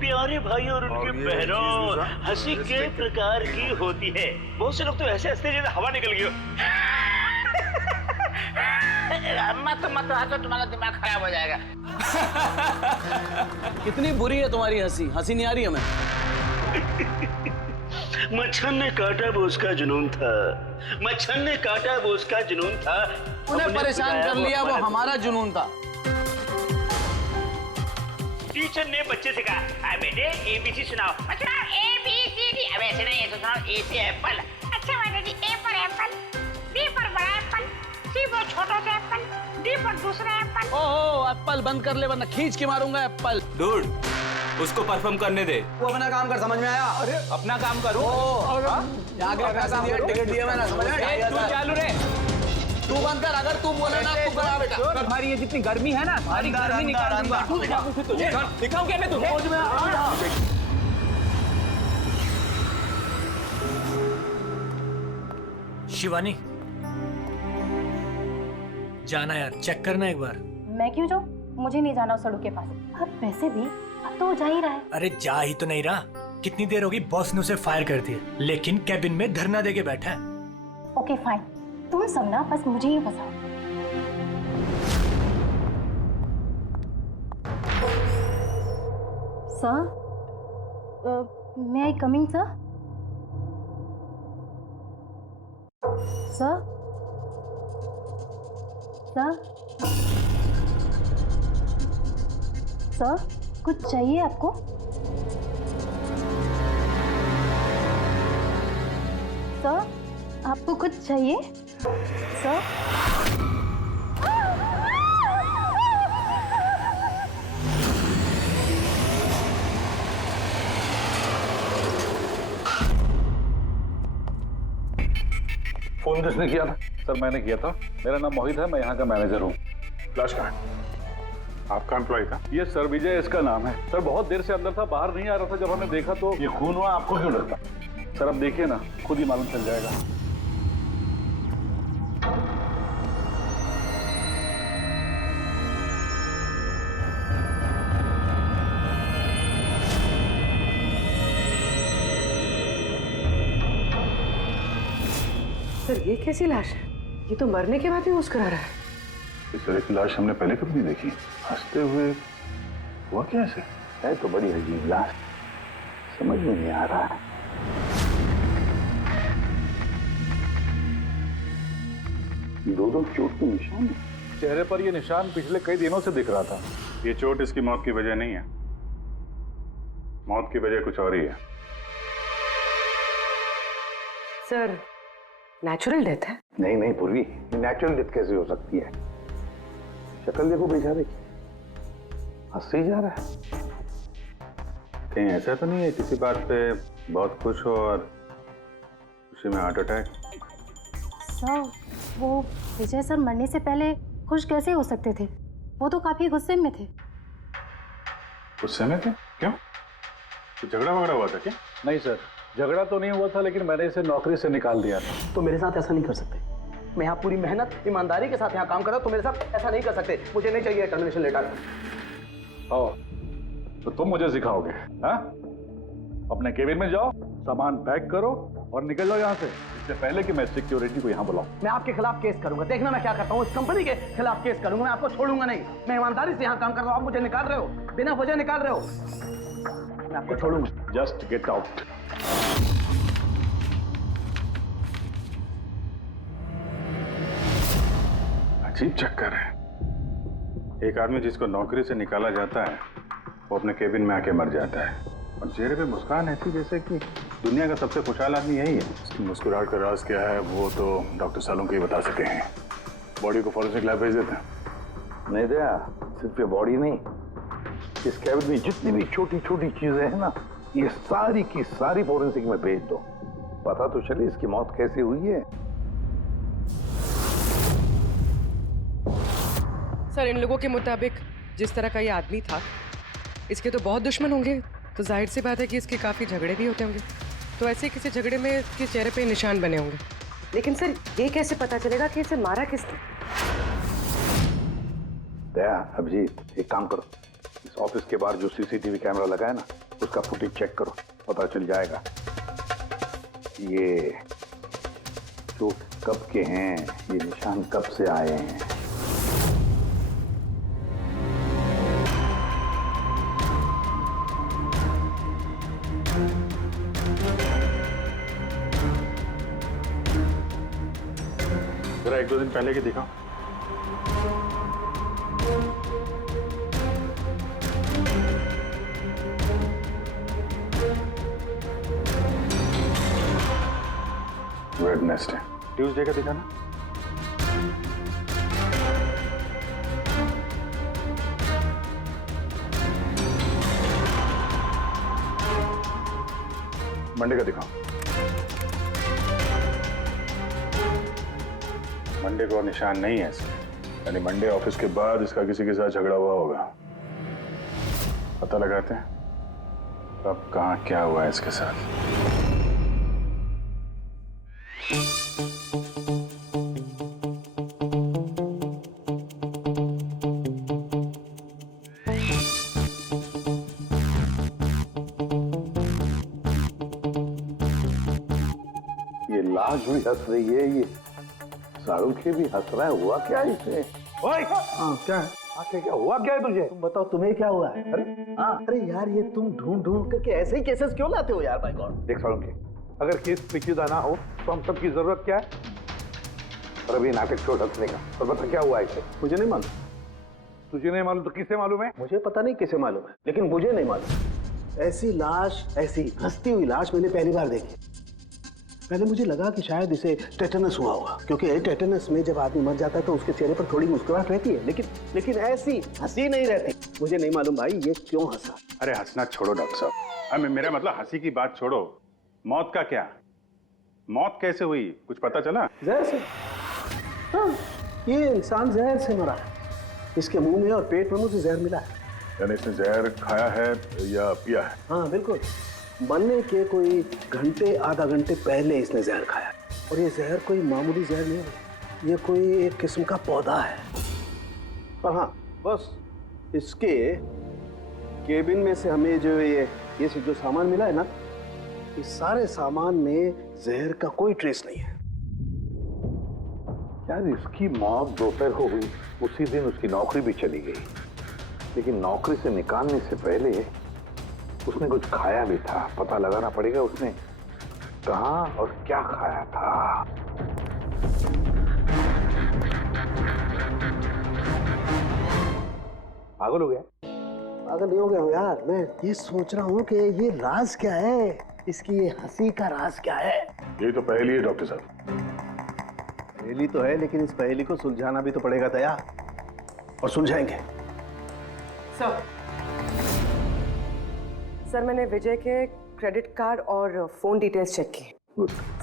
प्यारे भाई और उनकी बहनों, हंसी कई प्रकार की होती है। बहुत से लोग तो ऐसे हंसते जैसे हवा निकल गई हो। मत हंसो, तुम्हारा दिमाग खराब हो जाएगा। कितनी बुरी है तुम्हारी हंसी, हंसी नहीं आ रही हमें। मच्छर ने काटा वो उसका जुनून था, मच्छर ने काटा वो उसका जुनून था। उन्हें परेशान कर लिया वो हमारा जुनून था। टीचर ने बच्चे से कहा, बेटे ABC सुनाओ। बच्चा ABCD। अब ऐसे नहीं, ऐसे सुनाओ। A से एप्पल। अच्छा माता जी, A पर एप्पल, B पर बड़ा एप्पल, C पर छोटा सा एप्पल, D पर दूसरा एप्पल। ओहो, एप्पल बंद कर ले वरना खींच के मारूंगा एप्पल। डूड, उसको परफॉर्म करने दे। वो अपना काम कर, समझ में आया? अरे अपना काम करूं? आगे पैसे दिए, टिकट दिया मैंने, समझ में आया? तू चालू रे। तू बंद कर, अगर तू बोले ना तू करा बेटा। तुम्हारी ये जितनी गर्मी है ना, सारी गर्मी निकाल दूंगा। दिखाऊं क्या मैं तुझे? शिवानी, जाना यार, चेक करना एक बार। मैं क्यों जाऊं? मुझे नहीं जाना उस सड़क के पास। अब वैसे भी अब तो वो जा ही रहा है। अरे जा ही तो नहीं रहा। कितनी देर होगी बॉस ने उसे फायर कर दिया, लेकिन कैबिन में धरना देके बैठा है। ओके फाइन, तुम सब ना बस मुझे ही फंसाओ। Sir, may I coming sir? Sir, sir, sir, कुछ चाहिए आपको? सर, आपको कुछ चाहिए? सर, फोन किसने किया था? सर मैंने किया था। मेरा नाम मोहित है, मैं यहाँ का मैनेजर हूँ। लाश कहाँ है? आपका एम्प्लॉय था? ये सर विजय इसका नाम है। सर बहुत देर से अंदर था, बाहर नहीं आ रहा था। जब हमने देखा तो ये खून हुआ, आपको क्यों लगता? सर अब देखिए ना, खुद ही मालूम चल जाएगा। सर ये कैसी लाश है? ये तो मरने के बाद भी मुस्कुरा रहा है। इस तरह की लाश हमने पहले कभी नहीं देखी। हंसते हुए हुआ कैसे? है तो बड़ी अजीब लाश, समझ में नहीं आ रहा है। दो चोट के निशान है चेहरे पर। ये निशान पिछले कई दिनों से दिख रहा था। ये चोट इसकी मौत की वजह नहीं है, मौत की वजह कुछ और ही है। सर नेचुरल डेथ है? नहीं नहीं पूर्वी, नेचुरल डेथ कैसे हो सकती है? शक्ल देखो बेचारे की, हंस ही जा रहा है। कहीं ऐसा तो नहीं है किसी बात पे बहुत खुश हो और खुशी में हार्ट अटैक? सर, वो विजय सर मरने से पहले खुश कैसे हो सकते थे? वो तो काफी गुस्से में थे। गुस्से में थे? क्यों? तो झगड़ा वगड़ा हुआ था क्या? नहीं सर, झगड़ा तो नहीं हुआ था, लेकिन मैंने इसे नौकरी से निकाल दिया था। तो मेरे साथ ऐसा नहीं कर सकते। मैं यहाँ पूरी मेहनत ईमानदारी के साथ यहाँ काम कर रहा हूँ, तो मेरे साथ ऐसा नहीं कर सकते। मुझे नहीं चाहिए टर्मिनेशन लेटर। आओ, तो तुम मुझे सिखाओगे? हाँ, अपने केबिन में जाओ, सामान पैक करो और निकल जाओ यहाँ से, इससे पहले कि मैं सिक्योरिटी को यहाँ बुलाऊं। मैं आपके खिलाफ केस करूंगा, देखना मैं क्या करता हूँ। इस कंपनी के खिलाफ केस करूंगा, मैं आपको छोड़ूंगा नहीं। मैं ईमानदारी से यहाँ काम कर रहा हूँ, आप मुझे निकाल रहे हो, बिना वजह निकाल रहे हो। मैं आपको छोड़ूंगा। Just get out. अजीब चक्कर है। एक आदमी जिसको नौकरी से निकाला जाता है वो अपने केबिन में आके मर जाता है और चेहरे पे मुस्कान ऐसी जैसे कि दुनिया का सबसे खुशहाल आदमी यही है। उसकी मुस्कुराहट का राज क्या है वो तो डॉक्टर सालुंके ही बता सके हैं। बॉडी को फॉरेंसिक लैब भेज देते हैं। नहीं दया, सिर्फ ये बॉडी नहीं, इस केबिन में जितनी भी छोटी छोटी चीजें हैं ना, ये सारी की सारी फॉरेंसिक में भेज दो, पता तो चले इसकी मौत कैसे हुई है। सर इन लोगों के मुताबिक जिस तरह का ये आदमी था, इसके तो बहुत दुश्मन होंगे, तो जाहिर सी बात है कि इसके काफी झगड़े भी होते होंगे। तो ऐसे किसी झगड़े में इसके चेहरे पे निशान बने होंगे। लेकिन सर ये कैसे पता चलेगा कि इसे मारा किसने? दया, अभिजीत, एक काम करो, इस ऑफिस के बाहर जो सीसीटीवी कैमरा लगा है ना, उसका फुटेज चेक करो, पता चल जाएगा ये चोट कब के हैं, ये निशान कब से आए हैं। जरा 1-2 दिन पहले की दिखाओ। वेडनेसडे, ट्यूसडे का दिखाना। मंडे का दिखाओ। मंडे को निशान नहीं है इसमें, यानी मंडे ऑफिस के बाद इसका किसी के साथ झगड़ा हुआ होगा। पता लगाते हैं अब कहाँ क्या हुआ है इसके साथ। ये लाश भी हंस रही है, ये शाहरुख भी हंस रहा है, हुआ क्या है इसे? ओए हाँ क्या है? क्या हुआ क्या है तुझे? तुम बताओ तुम्हें क्या हुआ है? अरे हाँ अरे यार ये तुम ढूंढ ढूंढ करके ऐसे ही केसेस क्यों लाते हो यार? By god. देख शाहरुख, अगर केस पेचीदा ना हो तो हम सबकी जरूरत क्या है? और अभी नाटक छोड़ हंसने का, और बता क्या हुआ इसे? मुझे नहीं मालूम। तुझे नहीं मालूम तो किसे मालूम है? मुझे पता नहीं किसे मालूम है, लेकिन मुझे नहीं मालूम। ऐसी लाश, ऐसी हंसती हुई लाश मैंने पहली बार देखी। पहले मुझे लगा कि शायद इसे टेटनस हुआ होगा, क्योंकि टेटनस में जब आदमी मर जाता है तो उसके चेहरे पर थोड़ी मुस्कुराहट रहती है, लेकिन ऐसी हंसी नहीं रहती। मुझे नहीं मालूम भाई ये क्यों हंसा। अरे हंसना छोड़ो डॉक्टर साहब, मेरा मतलब हंसी की बात छोड़ो, मौत का क्या? मौत कैसे हुई, कुछ पता चला? जहर से। हाँ, ये इंसान जहर से मरा है। इसके मुंह में और पेट में मुझे जहर मिला है। यानी इसने जहर खाया है या पिया है? हाँ बिल्कुल, मरने के कोई घंटे आधा घंटे पहले इसने जहर खाया। और ये जहर कोई मामूली जहर नहीं है, ये कोई एक किस्म का पौधा है। पर हाँ बस इसके केबिन में से हमें जो ये जो सामान मिला है ना, इस सारे सामान में जहर का कोई ट्रेस नहीं है। यार इसकी मौत दोपहर को हुई, उसी दिन उसकी नौकरी भी चली गई, लेकिन नौकरी से निकालने से पहले उसने कुछ खाया भी था। पता लगाना पड़ेगा उसने कहाँ और क्या खाया था। पागल हो गया? पागल नहीं हो गया हूँ यार, मैं ये सोच रहा हूँ कि ये राज क्या है, इसकी ये हंसी का राज क्या है। ये तो पहली है डॉक्टर साहब। पहेली तो है, लेकिन इस पहेली को सुलझाना भी तो पड़ेगा दया, और सुलझाएंगे। सर मैंने विजय के क्रेडिट कार्ड और फोन डिटेल्स चेक की।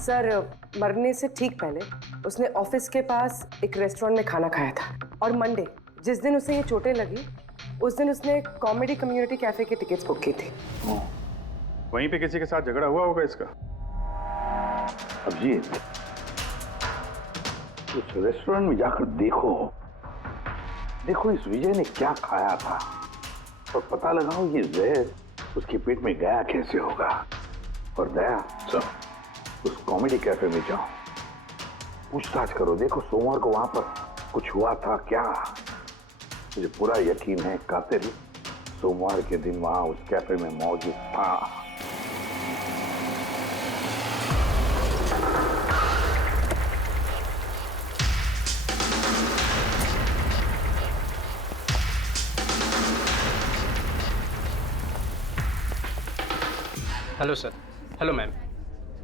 सर मरने से ठीक पहले उसने ऑफिस के पास एक रेस्टोरेंट में खाना खाया था, और मंडे जिस दिन उसे ये चोटें लगी उस दिन उसने कॉमेडी कम्युनिटी कैफे की टिकट्स बुक की थी। वहीं पे किसी के साथ झगड़ा हुआ होगा इसका। अभिजीत, उस रेस्टोरेंट में जाकर देखो इस विजय ने क्या खाया था, और पता लगाओ ये जहर उसके पेट में गया कैसे होगा। और दया उस कॉमेडी कैफे में जाओ, पूछताछ करो, देखो सोमवार को वहां पर कुछ हुआ था क्या। मुझे पूरा यकीन है कातिल सोमवार के दिन वहां उस कैफे में मौजूद था। Hello sir. हेलो मैम,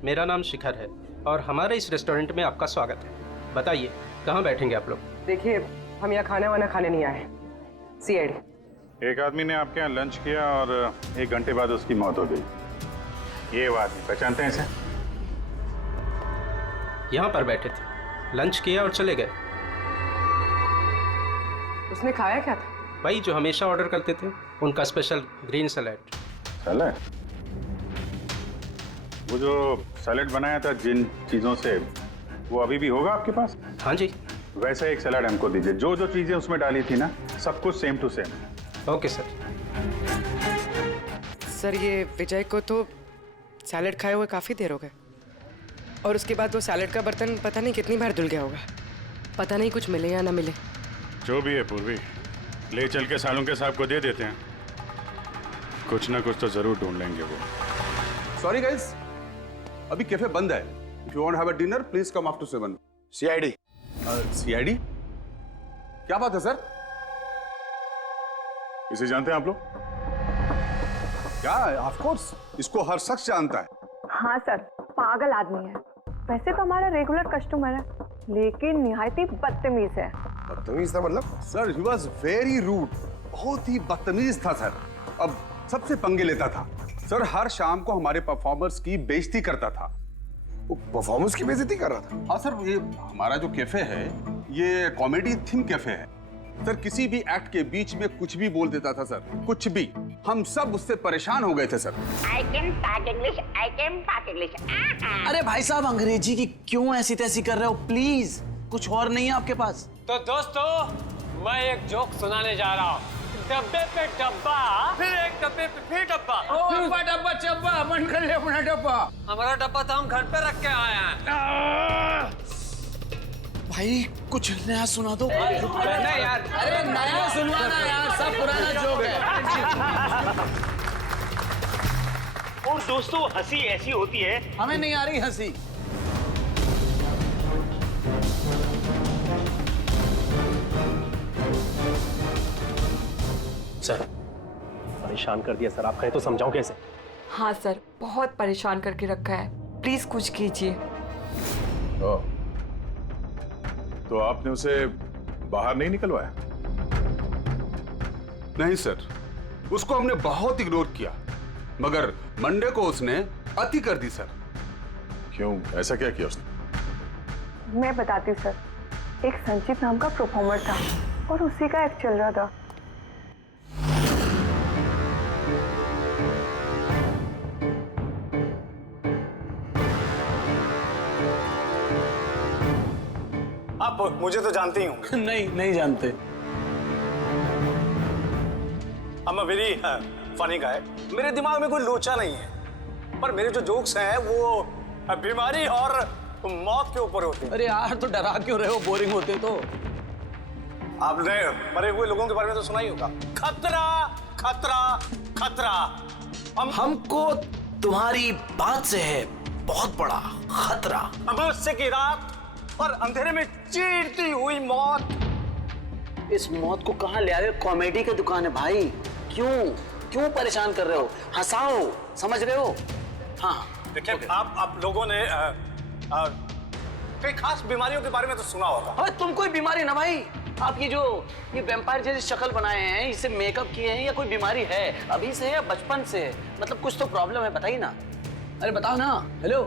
मेरा नाम शिखर है और हमारे इस रेस्टोरेंट में आपका स्वागत है। बताइए कहाँ बैठेंगे आप लोग? देखिए हम यहाँ खाना वाना खाने नहीं आए, सीआईडी। एक आदमी ने आपके यहाँ लंच किया और 1 घंटे बाद उसकी मौत हो गई। ये वो आदमी पहचानते हैं इसे? यहाँ पर बैठे थे, लंच किया और चले गए। उसने खाया क्या था? भाई जो हमेशा ऑर्डर करते थे, उनका स्पेशल ग्रीन सैलेड। सैलेड? वो जो सैलेड बनाया था जिन चीज़ों से, वो अभी भी होगा आपके पास? हाँ जी। वैसे एक सैलेड हमको दीजिए, जो जो चीज़ें उसमें डाली थी ना, सब कुछ same to same. Okay sir. Sir ये विजय को तो सैलेड खाए हुए काफ़ी देर हो गए और उसके बाद वो सैलेड का बर्तन पता नहीं कितनी बार धुल गया होगा। पता नहीं कुछ मिले या ना मिले। जो भी है पूर्वी, ले चल के सालुंके साहब को दे देते हैं, कुछ ना कुछ तो जरूर ढूंढ लेंगे वो। सॉरी गाइस, अभी कैफे बंद है। If you want have a dinner please come after 7। CID. CID? क्या बात है सर? इसे जानते हैं आप लोग? क्या? ऑफ कोर्स, इसको हर शख्स जानता है। हाँ सर, पागल आदमी है। वैसे तो हमारा रेगुलर कस्टमर है, लेकिन निहायती बदतमीज है। बदतमीज था मतलब? Sir he was very rude, बहुत ही बदतमीज था सर। अब सबसे पंगे लेता था सर, हर शाम को हमारे परफॉर्मर्स की बेइज्जती करता था। वो परफॉर्मेंस की बेइज्जती कर रहा था? हाँ सर, ये हमारा जो कैफे है ये कॉमेडी थीम कैफे है सर। किसी भी एक्ट के बीच में कुछ भी बोल देता था सर, कुछ भी। हम सब उससे परेशान हो गए थे sir. I can talk English, I can talk English. अरे भाई साहब, अंग्रेजी की क्यों ऐसी तैसी कर रहे हो? प्लीज, कुछ और नहीं है आपके पास? तो दोस्तों, मैं एक जोक सुनाने जा रहा हूँ। डब्बे पे डब्बा, फिर एक डब्बे पे फिर डब्बा। डब्बा डब्बा चब्बा, मन कर ले अपना डब्बा। हमारा डब्बा तो हम घर पे रख के आए हैं। भाई कुछ नया सुना दो। नहीं यार, अरे नया सुनवाना यार, सब पुराना जोक है। और दोस्तों, हंसी ऐसी होती है। हमें नहीं आ रही हंसी। सर, परेशान कर दिया सर, आप कहें तो समझाऊं कैसे? हाँ सर, बहुत परेशान करके रखा है, प्लीज कुछ कीजिए। तो आपने उसे बाहर नहीं निकलवाया? नहीं सर, उसको हमने बहुत इग्नोर किया, मगर मंडे को उसने अति कर दी सर। क्यों, ऐसा क्या किया उसने? मैं बताती हूँ सर। एक संचित नाम का परफॉर्मर था और उसी का एक्ट चल रहा था। आप मुझे तो जानते ही होंगे। नहीं, नहीं जानते। I'm a very funny guy। मेरे दिमाग में कोई लोचा नहीं है, पर मेरे जो जोक्स हैं वो बीमारी और मौत के ऊपर होते हैं। अरे यार, तो डरा क्यों रहे हो? बोरिंग होते तो। आपने मरे हुए लोगों के बारे में तो सुना ही होगा। खतरा खतरा खतरा। हमको तुम्हारी बात से है बहुत बड़ा खतरा। अमावस्या की रात और अंधेरे में चीरती हुई मौत। इस मौत को कहाँ ले आए? कॉमेडी की दुकान है भाई। क्यों परेशान कर रहे हो? हंसाओ, समझ रहे हो? हाँ देखिए, आप लोगों ने कई खास बीमारियों के बारे में तो सुना होगा। अरे तुम कोई बीमारी ना भाई। आप ये वैम्पायर जैसी शक्ल बनाए हैं, इसे मेकअप किए हैं, या कोई बीमारी है अभी से या बचपन से? मतलब कुछ तो प्रॉब्लम है, बताइए ना। अरे बताओ ना। हेलो,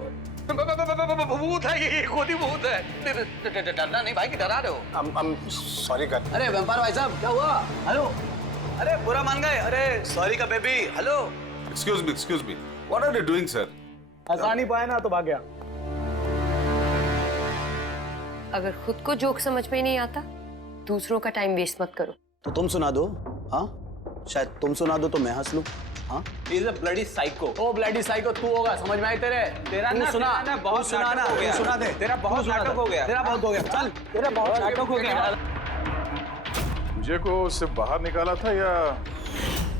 भूत है ये, खुद ही भूत है। डरना नहीं भाई, कि डरा रहे हो? सॉरी कर। अरे वैम्पायर भाई साहब, क्या हुआ? हेलो, अरे बुरा मान गए? अरे सॉरी का baby. Hello, excuse me, what are you doing sir? हंसा नहीं पाया ना तो भाग गया। अगर खुद को जोक समझ में नहीं आता, दूसरों का टाइम वेस्ट मत करो। तो तुम सुना दो। हाँ, शायद तुम सुना दो तो मैं हंस लूं। हाँ, He's a bloody psycho। ओ ब्लडी साइको तू होगा, समझ में आई तेरे? तेरा ना सुना, बहुत सुना ना, नाटक हो गया। सुना दे। तेरा बहुत नाटक हो गया। तेरा बहुत हो गया। चल, तेरा बहुत नाटक हो गया। मुझे को उससे बाहर निकाला था या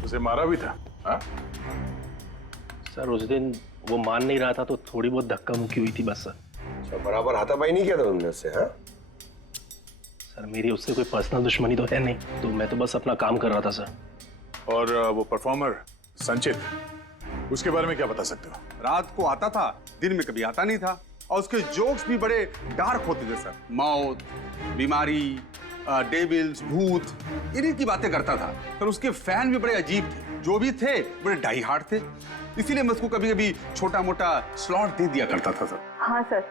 उसे मारा भी था? हाँ? सर उस दिन वो मान नहीं रहा था तो थोड़ी बहुत धक्का मुक्की हुई थी बस सर। बराबर हाथापाई नहीं किया था तुमने उससे? हाँ सर, मेरी उससे कोई पर्सनल दुश्मनी तो है नहीं, तो मैं तो बस अपना काम कर रहा था सर। और वो परफॉर्मर संचित, उसके बारे में क्या बता सकते हो? रात को आता था, दिन में कभी आता नहीं था, और उसके जोक्स भी बड़े डार्क होते थे सर। मौत, बीमारी, डेविल्स, भूत, इन्हीं की बातें करता था। पर उसके फैन भी बड़े अजीब थे, जो भी थे बड़े डाई हार्ड थे। इसीलिए मैं उसको कभी कभी छोटा मोटा स्लॉट दे दिया करता था सर। हाँ सर,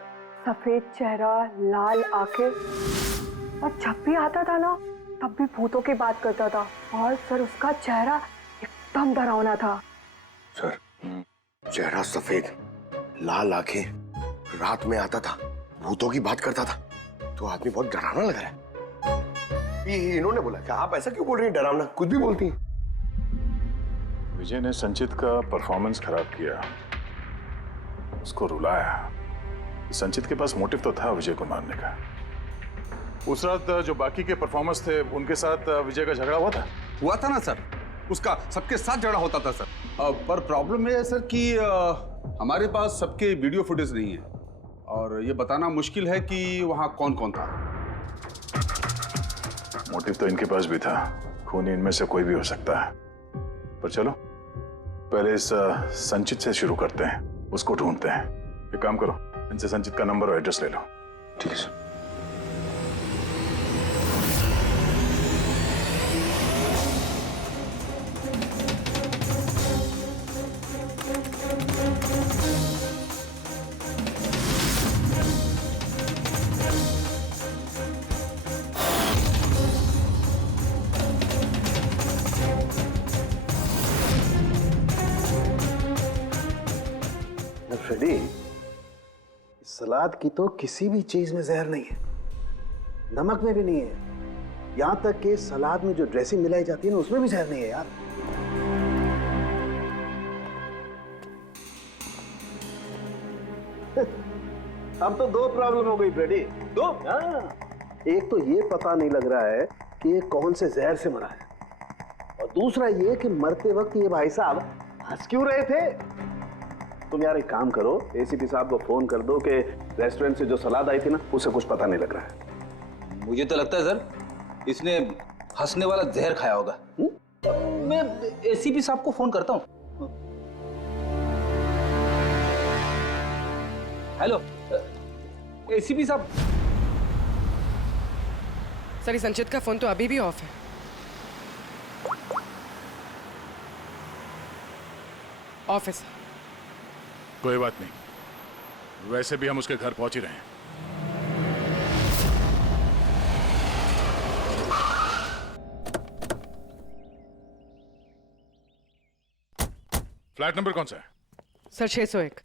सफेद चेहरा, लाल आंखें, और जब भी आता था ना तब भी भूतों की बात करता था। और सर उसका चेहरा एकदम डरावना था। सर, चेहरा सफेद, लाल आंखें, रात में आता था, भूतों की बात करता था, तो आदमी बहुत डरावना लग रहा है। ये इन्होंने बोला कि आप ऐसा क्यों बोल रही हैं? डरावना कुछ भी बोलती हैं। विजय ने संचित का परफॉर्मेंस खराब किया, उसको रुलाया। संचित के पास मोटिव तो था विजय को मारने का। उस रात जो बाकी के परफॉर्मर्स थे उनके साथ विजय का झगड़ा हुआ था ना सर। उसका सबके साथ झगड़ा होता था सर। पर प्रॉब्लम ये है सर कि हमारे पास सबके वीडियो फुटेज नहीं है और ये बताना मुश्किल है कि वहां कौन कौन था। मोटिव तो इनके पास भी था, खूनी इनमें से कोई भी हो सकता है। पर चलो पहले इस संचित से शुरू करते हैं, उसको ढूंढते हैं। एक काम करो, इनसे संचित का नंबर और एड्रेस ले लो। ठीक है सर। फ्रेडी, सलाद की तो किसी भी चीज में जहर नहीं है, नमक में भी नहीं है, यहां तक कि सलाद में जो ड्रेसिंग मिलाई जाती है ना उसमें भी जहर नहीं है यार। अब तो दो प्रॉब्लम हो गई फ्रेडी। दो? एक तो ये पता नहीं लग रहा है कि ये कौन से जहर से मरा है, और दूसरा ये कि मरते वक्त ये भाई साहब हंस क्यों रहे थे। तुम यार एक काम करो, एसीपी साहब को फोन कर दो कि रेस्टोरेंट से जो सलाद आई थी ना उसे कुछ पता नहीं लग रहा है। मुझे तो लगता है सर इसने हंसने वाला जहर खाया होगा। मैं एसीपी साहब को फोन करता हूँ। हेलो एसीपी साहब। सर इस संचित का फोन तो अभी भी ऑफ है। ऑफिस। कोई बात नहीं, वैसे भी हम उसके घर पहुंच ही रहे हैं। फ्लैट नंबर कौन सा है? सर 601।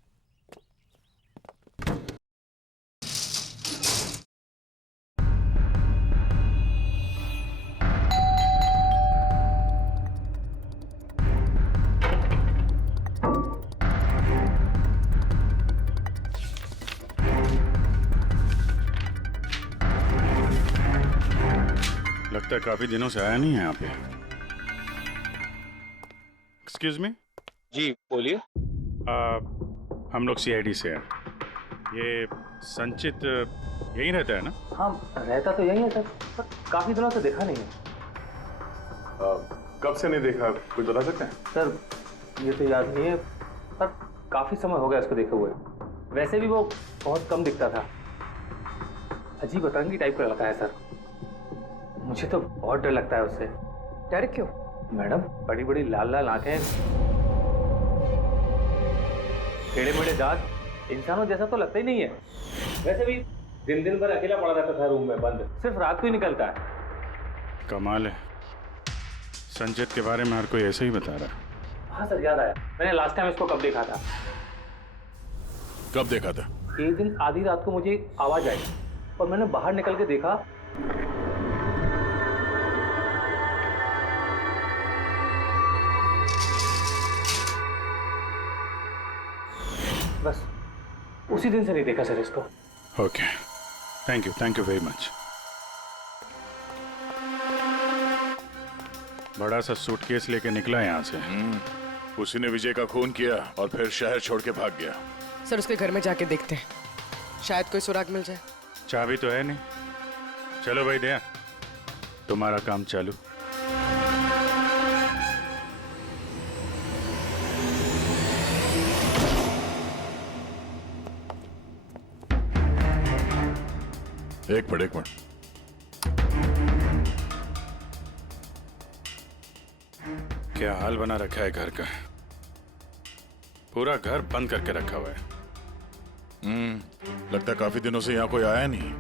लगता है काफी दिनों से आया नहीं है यहाँ पे। Excuse me. जी बोलिए। हम लोग सीआईडी से हैं। ये संचित यहीं रहता है ना? हाँ रहता तो यहीं है सर, पर काफी दिनों से देखा नहीं है। कब से नहीं देखा, कुछ बता सकते हैं? सर ये तो याद नहीं है, पर काफी समय हो गया उसको देखे हुए। वैसे भी वो बहुत कम दिखता था, अजीब अतरंगी टाइप का लड़का है सर। मुझे तो बहुत डर लगता है उससे। डर क्यों? मैडम बड़ी बड़ी लाल लाल आंखें, टेढ़े मेढ़े दांत, इंसानों जैसा तो लगता ही नहीं है। वैसे भी दिन दिन भर अकेला पड़ा रहता था रूम में बंद, सिर्फ रात को ही निकलता है। कमाल है, संचित के बारे में हर कोई ऐसे ही बता रहा है। हाँ सर याद आया, मैंने लास्ट टाइम इसको कब देखा था। कब देखा था? एक दिन आधी रात को मुझे आवाज आई और मैंने बाहर निकल के देखा, बस उसी दिन से नहीं देखा सर इसको। Okay, thank you very much. बड़ा सा सूटकेस लेके निकला यहाँ से। उसी ने विजय का खून किया और फिर शहर छोड़ के भाग गया। सर उसके घर में जाके देखते हैं, शायद कोई सुराग मिल जाए। चाबी तो है नहीं। चलो भाई दया, तुम्हारा काम चालू। एक मिनट। क्या हाल बना रखा है घर का, पूरा घर बंद करके रखा हुआ है। लगता है काफी दिनों से यहाँ कोई आया नहीं।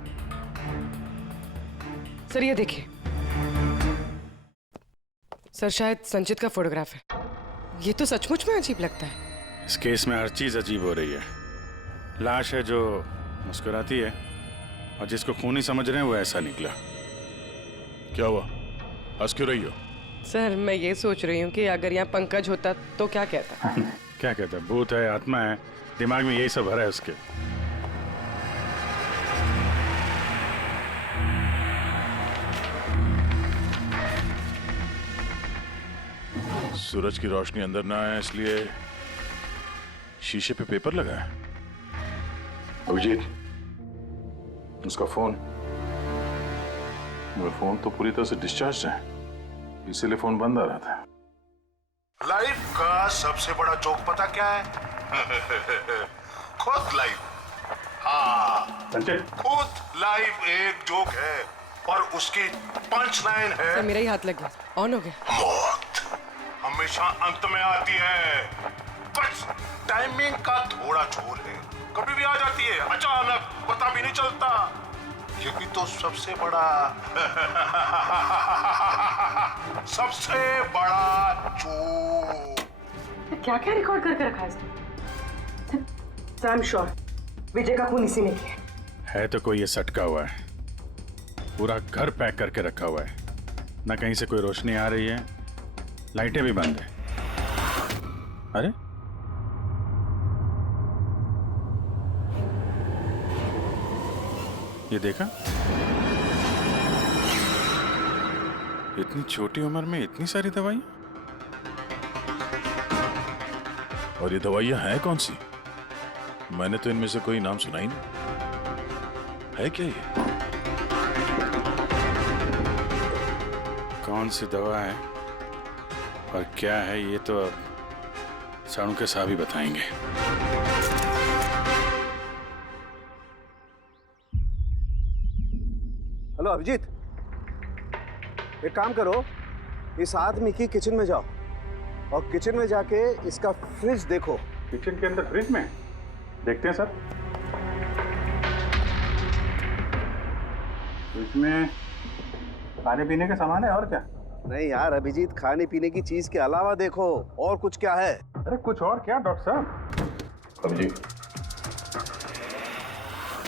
सर ये देखिए, सर शायद संचित का फोटोग्राफ है। ये तो सचमुच में अजीब लगता है। इस केस में हर चीज अजीब हो रही है। लाश है जो मुस्कुराती है, और जिसको खूनी समझ रहे हैं वो ऐसा निकला। क्या हुआ, हंस क्यों रही हो? सर मैं ये सोच रही हूँ कि अगर यहाँ पंकज होता तो क्या कहता? क्या कहता है? भूत है, आत्मा है, दिमाग में यही सब भरा है उसके। सूरज की रोशनी अंदर ना आए इसलिए शीशे पे पेपर लगा है। अभिजीत, उसका फोन, मेरा फोन तो पूरी तरह से डिस्चार्ज है, इसीलिए फोन बंद आ रहा था। लाइफ का सबसे बड़ा जोक पता क्या है? खुद लाइफ। हाँ, खुद लाइफ एक जोक है और उसकी पंच लाइन है। सर मेरा ही हाथ लग गया, ऑन हो गया। मौत हमेशा अंत में आती है, बस टाइमिंग का थोड़ा झोल है, कभी भी आ जाती है अचानक, पता भी नहीं चलता। यही तो सबसे बड़ा सबसे बड़ा जोक। क्या क्या रिकॉर्ड करके रखा है इसने? सर आई एम श्योर विजय का खून इसी ने किया है। तो कोई ये सटका हुआ है, पूरा घर पैक करके रखा हुआ है, ना कहीं से कोई रोशनी आ रही है, लाइटें भी बंद है। अरे ये देखा, इतनी छोटी उम्र में इतनी सारी दवाइयां, और ये दवाइयां हैं कौन सी? मैंने तो इनमें से कोई नाम सुना ही नहीं। है क्या ये? कौन सी दवा है और क्या है ये तो अब साणु के साहब ही बताएंगे। हेलो अभिजीत, एक काम करो, इस आदमी की किचन में जाओ और किचन में जाके इसका फ्रिज देखो। किचन के अंदर फ्रिज में? देखते हैं सर। इसमें खाने पीने का सामान है और क्या? नहीं यार अभिजीत, खाने पीने की चीज के अलावा देखो और कुछ क्या है। अरे कुछ और क्या डॉक्टर साहब? अभिजीत,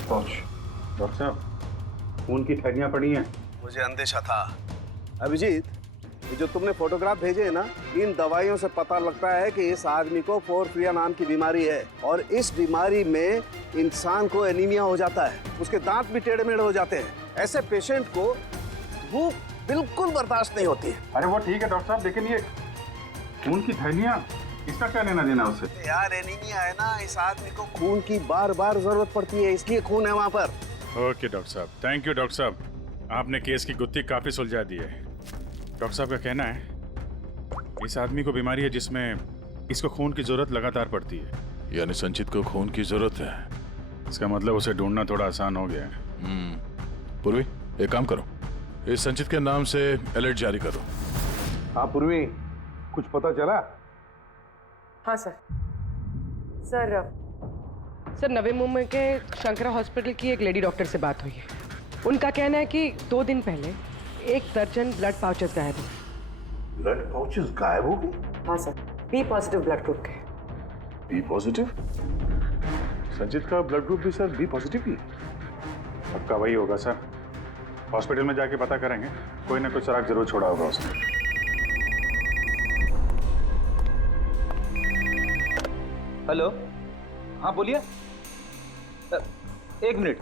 डॉक्टर साहब, खून की थैलियां पड़ी हैं। मुझे अंदेशा था। अभिजीत, ये जो तुमने फोटोग्राफ भेजे हैं ना, इन दवाइयों से पता लगता है कि इस आदमी को पोर्फिरिया नाम की बीमारी है और इस बीमारी में इंसान को एनीमिया हो जाता है, उसके दांत भी टेढ़े मेढ़े हो जाते हैं। ऐसे पेशेंट को भूख बिल्कुल बर्दाश्त नहीं होती है। अरे वो ठीक है डॉक्टर साहब, लेकिन ये खून की थैलियां, इसका क्या लेना देना उससे? यार एनीमिया है ना, इस आदमी को खून की बार बार जरूरत पड़ती है, इसलिए खून है वहाँ पर। ओके डॉक्टर साहब, थैंक यू डॉक्टर साहब, आपने केस की गुत्थी काफी सुलझा दी है। डॉक्टर साहब का कहना है इस आदमी को बीमारी है जिसमें इसको खून की जरूरत लगातार पड़ती है। यानी संचित को खून की जरूरत है। इसका मतलब उसे ढूंढना थोड़ा आसान हो गया है। पूर्वी, एक काम करो, इस संचित के नाम से अलर्ट जारी करो। हाँ पूर्वी, कुछ पता चला? हाँ सर। सर नवी मुंबई के शंकरा हॉस्पिटल की एक लेडी डॉक्टर से बात हुई है। उनका कहना है कि 2 दिन पहले 1 दर्जन ब्लड पाउचेस गायब हुए। ब्लड पाउचेस गायब हो गए? हाँ sir, B positive blood group के। B positive? संचित का ब्लड ग्रुप भी सर बी पॉजिटिव ही है। पक्का वही होगा सर, हॉस्पिटल में जाके पता करेंगे, कोई ना कोई सुराग जरूर छोड़ा होगा उसने। हेलो, हाँ बोलिए। 1 मिनट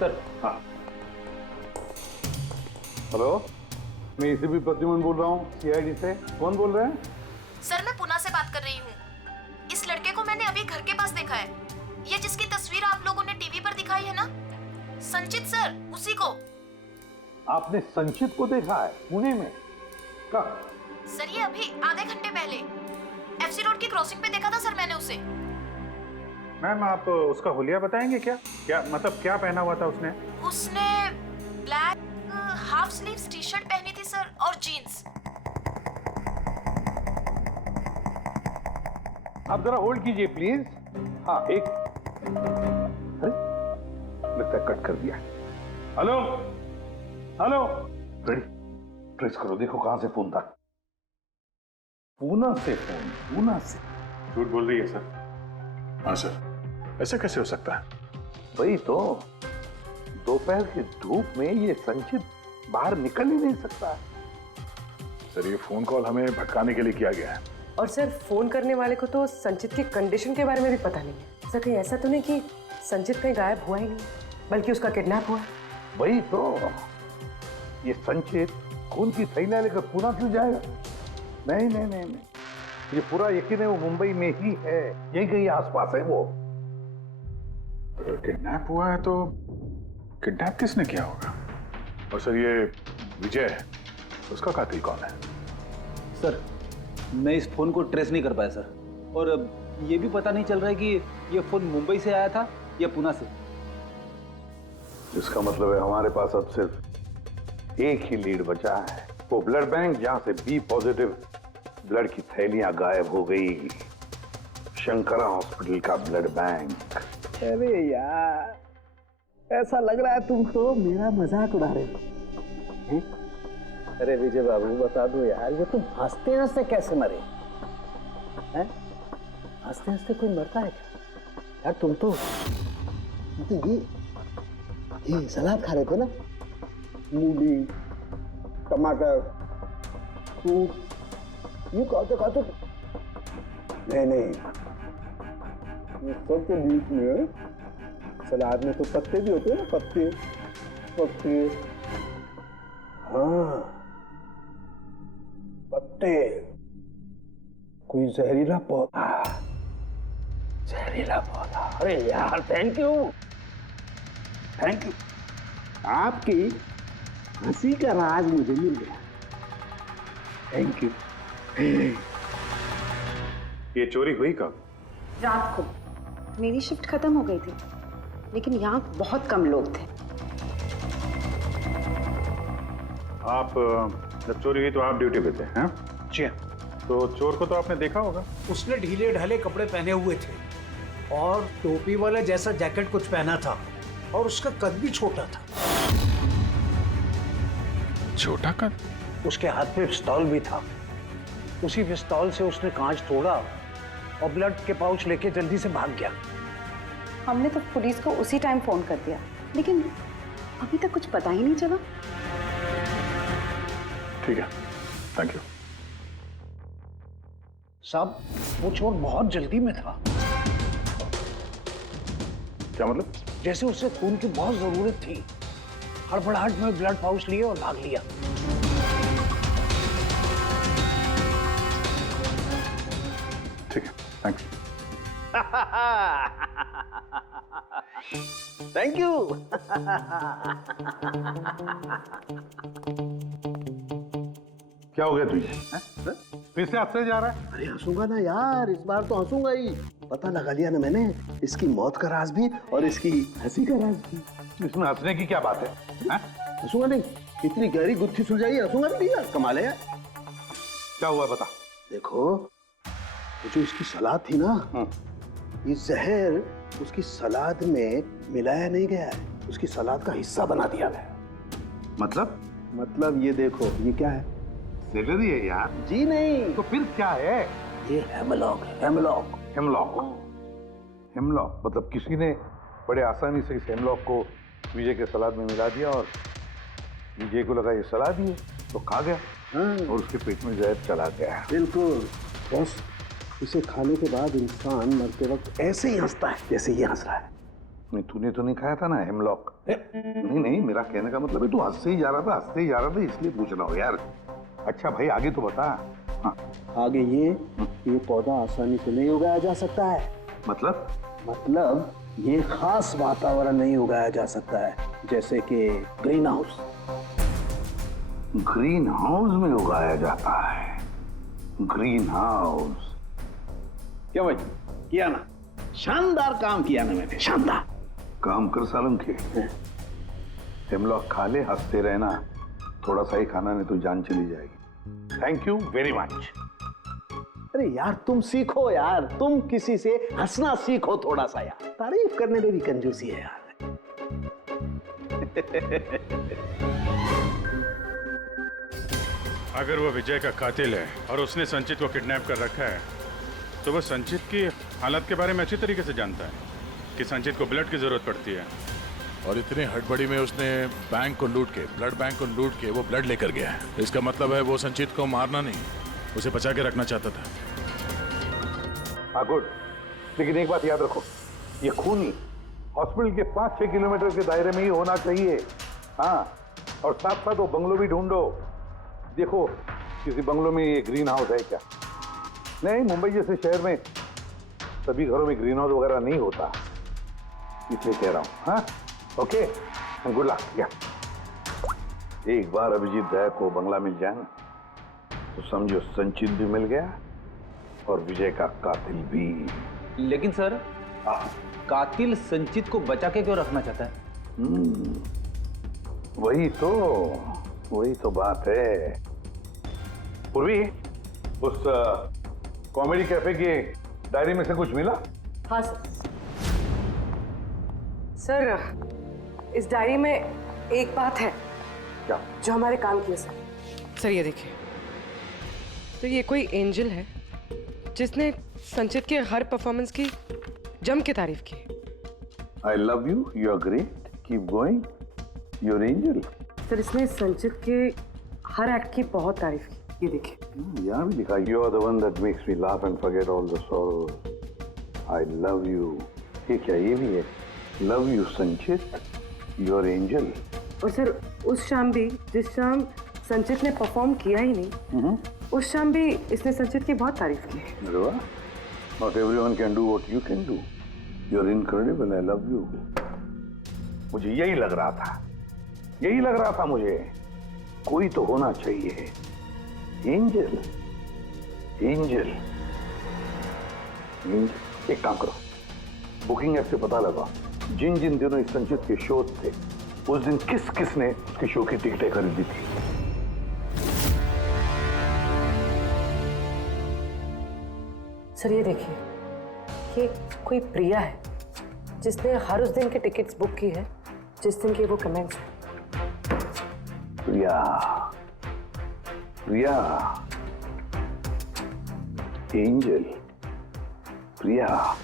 सर। हाँ हेलो, मैं एसीपी प्रद्युमन बोल रहा हूँ, सीआईडी से। कौन बोल रहे हैं? सर मैं पुणे से बात कर रही हूँ। इस लड़के को मैंने अभी घर के पास देखा है। ये जिसकी तस्वीर आप लोगों ने टीवी पर दिखाई है ना, संचित सर, उसी को। आपने संचित को देखा है पुणे में? कब? सर ये अभी आधे घंटे पहले एफसी रोड की क्रॉसिंग पे देखा था सर मैंने उसे। मैम आप उसका हुलिया बताएंगे क्या? क्या मतलब क्या पहना हुआ था उसने? उसने black half sleeves T shirt पहनी थी सर और जीन्स। आप जरा होल्ड कीजिए प्लीज। हाँ एक, अरे लगता है कट कर दिया। हेलो हेलो, रेडी, ट्रेस करो, देखो कहां से फोन था। पूना से फोन, पूना से। झूठ बोल रही है सर। हाँ सर, ऐसा कैसे हो सकता है? वही तो, दोपहर की धूप में ये संचित बाहर निकल ही नहीं सकता। सर ये फोन कॉल हमें भटकाने के लिए किया गया है। और सर फोन करने वाले को तो संचित की कंडीशन के बारे में भी पता नहीं है। सर कहीं ऐसा तो नहीं कि संचित कहीं गायब हुआ ही नहीं, बल्कि उसका किडनैप हुआ? वही तो, ये संचित खून की थैलियां लेकर पुणे क्यों जाएगा? नहीं नहीं नहीं नहीं, ये पूरा यकीन है वो मुंबई में ही है, यही कहीं आसपास है वो। किडनैप हुआ है तो किडनैप किसने किया होगा? और सर ये विजय है, उसका कातिल कौन है? सर मैं इस फोन को ट्रेस नहीं कर पाया सर, और ये भी पता नहीं चल रहा है कि ये फोन मुंबई से आया था या पुणे से। इसका मतलब है हमारे पास अब सिर्फ एक ही लीड बचा है, वो ब्लड बैंक जहां से बी पॉजिटिव ब्लड की थैलियां गायब हो गई, शंकरा हॉस्पिटल का ब्लड बैंक। अरे यार, ऐसा लग रहा है तुम तो मेरा मजाक उड़ा रहे हो। अरे विजय बाबू बता दो यार, ये तुम हंसते हंसते कैसे मरे हैं? हंसते हंसते कोई मरता है क्या यार? तुम तो ये सलाद खा रहे थे ना, मूली टमाटर फ्रूट, ये खाते खाते नहीं, ये सब के बीच में सलाद में तो पत्ते भी होते हैं ना, पत्ते। हाँ पत्ते, कोई जहरीला पौधा। अरे यार थैंक यू, आपकी हंसी का राज मुझे मिल गया, थैंक यू। ये चोरी हुई कब? रात को मेरी शिफ्ट खत्म हो गई थी, लेकिन यहाँ बहुत कम लोग थे। आप जब चोरी हुई तो आप ड्यूटी पे थे? हैं? जी। तो चोर को तो आपने देखा होगा। उसने ढीले ढाले कपड़े पहने हुए थे और टोपी वाला जैसा जैकेट कुछ पहना था, और उसका कद भी छोटा था। छोटा कद? उसके हाथ में पिस्तौल भी था। उसी पिस्तौल से उसने कांच तोड़ा और ब्लड के पाउच लेके जल्दी से भाग गया। हमने तो पुलिस को उसी टाइम फोन कर दिया, लेकिन अभी तक कुछ पता ही नहीं चला। ठीक है, थैंक यू। साहब वो चोर बहुत जल्दी में था। क्या मतलब? जैसे उसे खून की बहुत जरूरत थी, हड़बड़ाहट में ब्लड पाउच लिए और भाग लिया। ठीक है, थैंक्स। Thank you. क्या हो गया तुझे? फिर से हंसने जा रहा है? अरे हंसूंगा ना यार, इस बार तो हंसूंगा ही। पता लगा लिया ना मैंने इसकी मौत का राज भी और इसकी हंसी का राज भी। इसमें हंसने की क्या बात है? हंसूंगा नहीं, इतनी गहरी गुत्थी सुलझाई, हंसूंगा नहीं यार, कमाल है यार। क्या हुआ बता। देखो ये जो इसकी सलाद थी ना, ये जहर उसकी सलाद में मिलाया नहीं गया है, उसकी सलाद का हिस्सा बना दिया गया। मतलब ये देखो, ये क्या है? सेलरी है यार। जी नहीं। तो फिर क्या है? ये हेमलॉक है, हेमलॉक। हेमलॉक मतलब किसी ने बड़े आसानी से इस हेमलॉक को विजय के सलाद में मिला दिया और विजय को लगा ये सलाद ही है तो खा गया और उसके पेट में जहर चला गया। बिल्कुल बस, इसे खाने के बाद इंसान मरते वक्त ऐसे ही हंसता है जैसे ये हंस रहा है। नहीं तूने तो नहीं खाया था ना हेमलॉक? नहीं, मेरा कहने का मतलब है तू हंसते ही जा रहा था इसलिए पूछ रहा हूँ यार। अच्छा भाई आगे तो बता। हाँ। आगे ये पौधा आसानी से नहीं उगाया जा सकता है। मतलब ये खास वातावरण नहीं उगाया जा सकता है, जैसे कि ग्रीन हाउस। ग्रीन हाउस में उगाया जाता है? ग्रीन हाउस क्या भाई किया ना? शानदार काम किया ना मैंने, शानदार काम कर सालम के। हेमलॉक खा ले, हंसते रहना, थोड़ा सा ही खाना नहीं तो जान चली जाएगी। Thank you very much. अरे यार तुम सीखो यार, तुम किसी से हंसना सीखो थोड़ा सा यार, तारीफ करने में भी कंजूसी है यार। अगर वो विजय का कातिल है और उसने संचित को किडनैप कर रखा है तो वो संचित की हालत के बारे में अच्छी तरीके से जानता है कि संचित को ब्लड की जरूरत पड़ती है। और इतनी हड़बड़ी में उसने बैंक को लूट के, ब्लड बैंक को लूट के वो ब्लड लेकर गया है। इसका मतलब है वो संचित को मारना नहीं, उसे बचा के रखना चाहता था। हाँ गुड, लेकिन एक बात याद रखो, ये खून ही हॉस्पिटल के 5-6 किलोमीटर के दायरे में ही होना चाहिए। हाँ, और साथ साथ वो बंगलो भी ढूंढो। देखो किसी बंगलो में ये ग्रीन हाउस है क्या? नहीं, मुंबई जैसे शहर में सभी घरों में ग्रीन हाउस वगैरह नहीं होता, इसलिए कह रहा हूँ। हाँ ओके, गुड लक। या एक बार अभिजीत दया को बंगला मिल जाए ना, तो समझो संचित भी मिल गया और विजय का कातिल भी। लेकिन सर, कातिल संचित को बचा के क्यों रखना चाहता है? वही तो बात है। पूर्वी, उस कॉमेडी कैफे की डायरी में से कुछ मिला? हाँ सर, इस डायरी में एक बात है क्या जो हमारे काम की है सर। ये देखिए, तो ये कोई एंजल है जिसने संचित के हर परफॉर्मेंस की जम के तारीफ की। I love you, you are great, keep going, you are angel. Sir, इसने संचित के हर एक्ट की बहुत तारीफ की। ये देखिए, यहाँ भी लिखा, you are the one that makes me laugh and forget all the sorrows, I love you. ये क्या, ये भी है, love you Sanchit, you are angel. और सर, उस शाम भी, जिस शाम संचित ने परफॉर्म किया ही नहीं, उस शाम भी इसने संचित की बहुत तारीफ की। अरे वाह, not everyone can do what you can do, you are incredible, I love you. मुझे यही लग रहा था मुझे, कोई तो होना चाहिए, एंजल। एक काम करो, बुकिंग ऐप से पता लगा जिन जिन दिनों इस संचित के शो थे, उस दिन किस किस ने उसके शो की टिकटें खरीदी थी। सर ये देखिए, ये कोई प्रिया है जिसने हर उस दिन की टिकट्स बुक की है जिस दिन के वो कमेंट्स हैं। प्रिया, एंजल, प्रिया।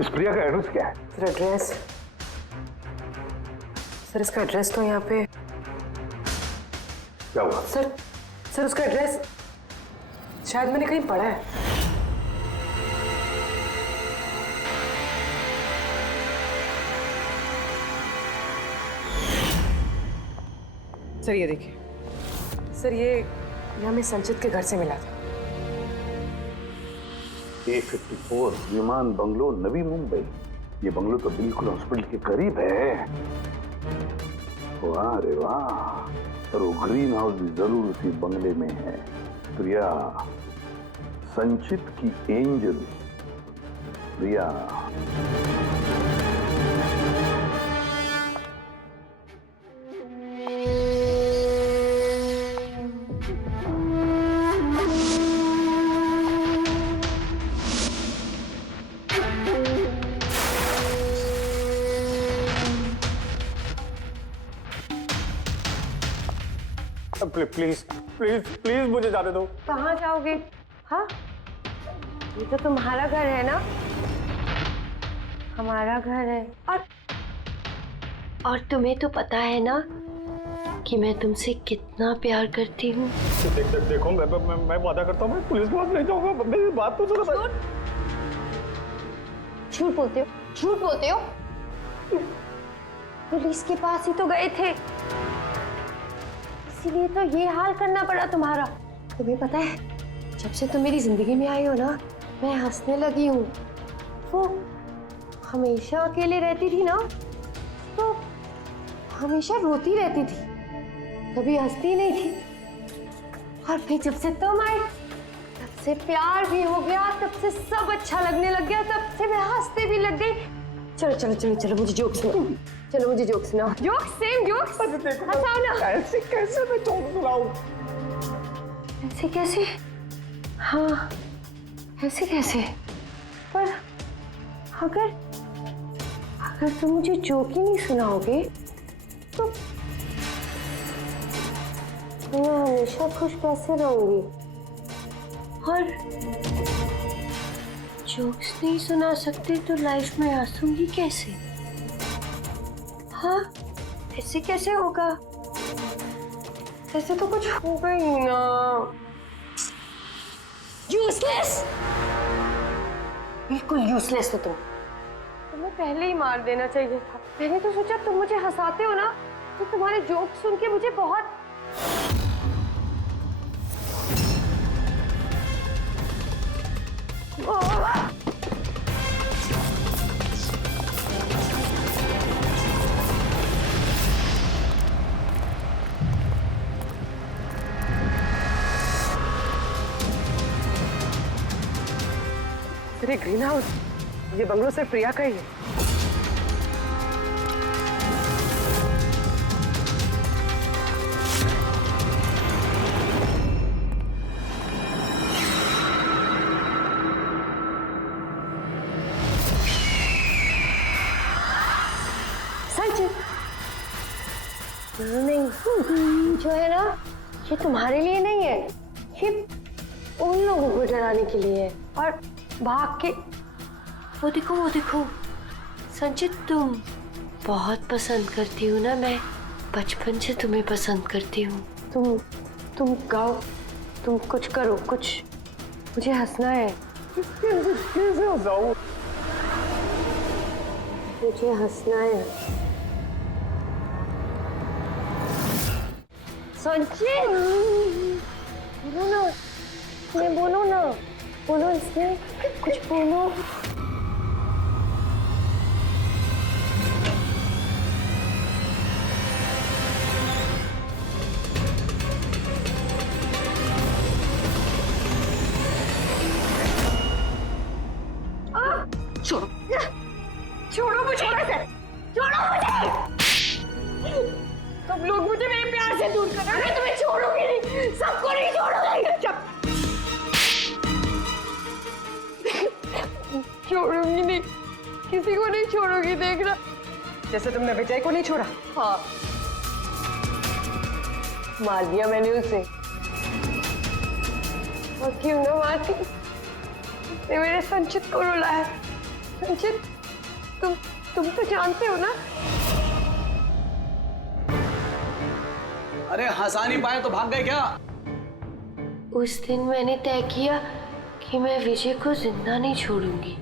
इस प्रिया का एड्रेस क्या है? सर एड्रेस, सर इसका एड्रेस तो यहाँ पे क्या हुआ? सर उसका एड्रेस शायद मैंने कहीं पढ़ा है। सर ये देखिए, सर ये हमें संचित के घर से मिला था। A54 विमान बंगलो, नवी मुंबई। ये बंगलो तो बिल्कुल हॉस्पिटल के करीब है। वाह रे वाह, और वो ग्रीन हाउस भी जरूर उसी बंगले में है। प्रिया, संचित की angel Priya. Please please please मुझे जाने दो। कहाँ जाओगे? हाँ, ये तो तुम्हारा घर है ना? हमारा घर है। और तुम्हें तो पता है ना कि मैं तुमसे कितना प्यार करती हूँ। देखो मैं वादा करता हूँ, मैं पुलिस के पास नहीं जाऊंगा। मेरी बात तो सुनो। झूठ बोलते हो। पुलिस के पास ही तो गए थे, इसीलिए तो ये हाल करना पड़ा तुम्हारा। तुम्हें पता है, जब से तुम मेरी जिंदगी में आई हो ना, मैं हंसने लगी हूँ। वो हमेशा अकेले रहती थी ना, तो हमेशा रोती रहती थी, कभी हंसती नहीं थी। और फिर जब से तुम आई, तब से प्यार भी हो गया, तब से सब अच्छा लगने लग गया, तब से मैं हंसते भी लग गई। चलो चलो चलो चलो, मुझे जोक सुनाओ। चलो मुझे जोक सुनाओ। Joke, same joke. हंसाओ ना। ऐसे कैसे मैं जोक सुनाऊं? ऐसे कैसे? हाँ, ऐसे कैसे? पर अगर तुम मुझे जोक ही नहीं सुनाओगे तो मैं हमेशा खुश कैसे रहूंगी? और जोक्स नहीं सुना सकते तो लाइफ में हंसूंगी कैसे? हाँ, ऐसे कैसे होगा? ऐसे तो कुछ होगा ही ना। यूजलेस, बिल्कुल यूजलेस हो तुम। तुम्हें पहले ही मार देना चाहिए था। मैंने तो सोचा तुम मुझे हंसाते हो ना, तो तुम्हारे जोक सुन के मुझे बहुत अरे ग्रीन हाउस, ये बंगलो सिर्फ प्रिया का ही है। नहीं, जो है ना, ये तुम्हारे लिए नहीं है, ये उन लोगों को डराने के लिए है। और भाग के वो देखो संचित, तुम बहुत पसंद करती हो ना, मैं बचपन से तुम्हें पसंद करती हूँ। तुम गाओ, तुम कुछ करो, कुछ, मुझे हंसना है। कैसे हंसाऊं? मुझे हंसना है। संचित, बोलो ना, इसमें बोलो ना, बोलो इसमें, कुछ बोलो। छोड़ो, छोड़ो मुझे, छोड़ो मुझे। सब लोग मुझे मेरे प्यार से दूर कर रहे हैं। मैं तुम्हें छोड़ूंगी नहीं, सबको नहीं छोड़ूंगी। छोड़ूंगी नहीं, किसी को नहीं छोड़ूंगी, देखना। जैसे तुमने विजय को नहीं छोड़ा। हाँ, मार दिया मैंने उसे। और क्यों ना मारती, उसने मेरे संचित को रुलाया। संचित, तुम तो जानते हो ना। अरे हंसा नहीं पाए तो भाग गए क्या? उस दिन मैंने तय किया कि मैं विजय को जिंदा नहीं छोड़ूंगी।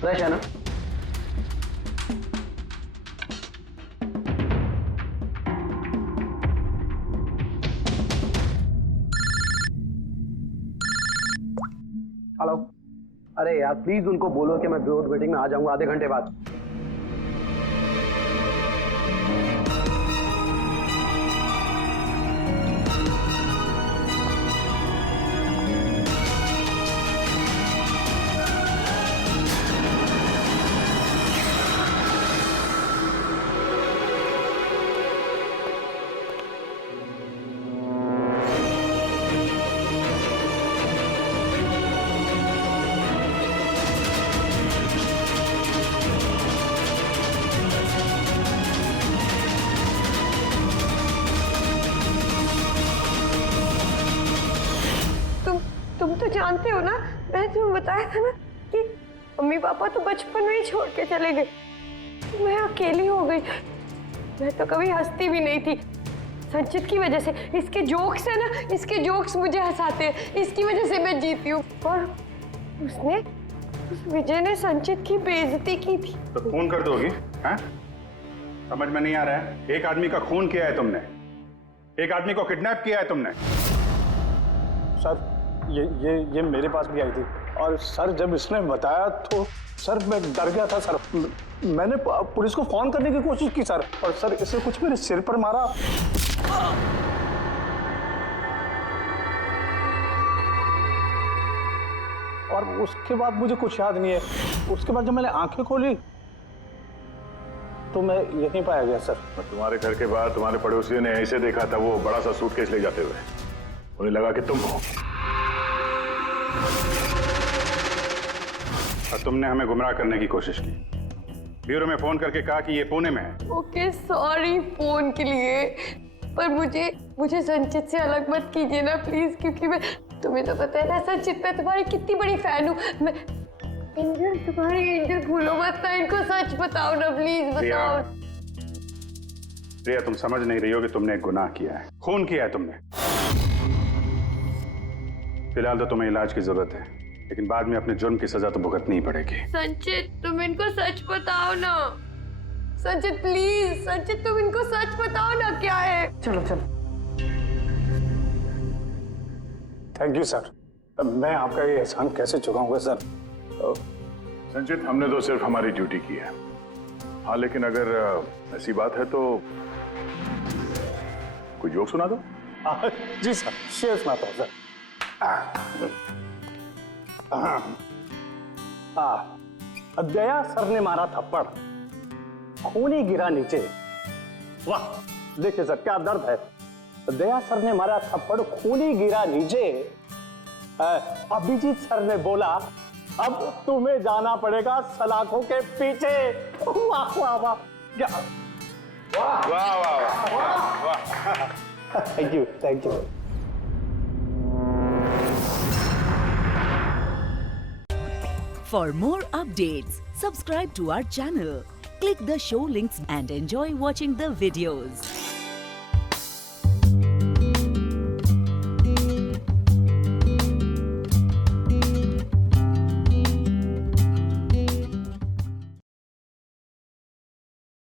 फ्रेश है ना? हेलो। अरे यार प्लीज उनको बोलो कि मैं बोर्ड मीटिंग में आ जाऊंगा आधे घंटे बाद। तुम तो जानते हो ना, मैंने तुम्हें बताया था ना कि मम्मी पापा तो बचपन में ही छोड़ के चले गए, तो मैं अकेली हो गई। मैं तो कभी हंसती भी नहीं थी, संचित की वजह से। इसके जोक्स है ना, इसके जोक्स मुझे हंसाते हैं, इसकी वजह से मैं जीती हूँ। और उस विजय ने संचित की बेइज्जती की थी। तो खून कर दोगी? हैं? समझ में नहीं आ रहा है? एक आदमी का खून किया है तुमने, एक आदमी को किडनैप किया है तुमने। सर ये मेरे पास भी आई थी, और सर जब इसने बताया तो सर मैं डर गया था सर। मैंने पुलिस को फोन करने की कोशिश की सर, और सर इसने कुछ मेरे सिर पर मारा। और उसके बाद मुझे कुछ याद नहीं है। उसके बाद जब मैंने आंखें खोली तो मैं यहीं पाया गया सर। तुम्हारे घर के बाहर तुम्हारे पड़ोसियों ने ऐसे देखा था, वो बड़ा सा सूटकेस ले जाते हुए, उन्हें लगा कि तुम हो, और तुमने हमें गुमराह करने की कोशिश की। ब्यूरो में फोन करके कहा कि ये पुणे में है। ओके सॉरी फोन के लिए, पर मुझे संचित से अलग मत कीजिए ना प्लीज, क्योंकि मैं तुम्हें तो पता है ना संचित, मैं तुम्हारी कितनी बड़ी फैन हूँ। मैं एंजल, तुम्हारी एंजल भूलो मत ना, इनको सच बताओ ना प्लीज, बताओ। प्रिया, तुम समझ नहीं रही हो कि तुमने एक गुनाह किया है, खून किया है तुमने। फिलहाल तो तुम्हें इलाज की जरूरत है, लेकिन बाद में अपने जुर्म की सजा तो भुगतनी ही पड़ेगी। संचित, तुम इनको सच बताओ ना। संचित प्लीज, संचित तुम इनको सच बताओ ना क्या है। चलो चलो। थैंक यू सर, मैं आपका ये एहसान कैसे चुकाऊंगा सर। संचित, हमने तो सिर्फ हमारी ड्यूटी की है। हाँ, लेकिन अगर ऐसी बात है तो कोई जोक सुना दो। जी सर, शेयर सुनाता हूँ सर। दया सर ने मारा थप्पड़, खूनी गिरा नीचे। वाह, देखिए सर क्या दर्द है। दया सर ने मारा थप्पड़, खूनी गिरा नीचे। अभिजीत सर ने बोला, अब तुम्हें जाना पड़ेगा सलाखों के पीछे। वाह वाह वाह, क्या वाह वाह वाह वाह। Thank you, thank you. For more updates, subscribe to our channel, click the show links and enjoy watching the videos.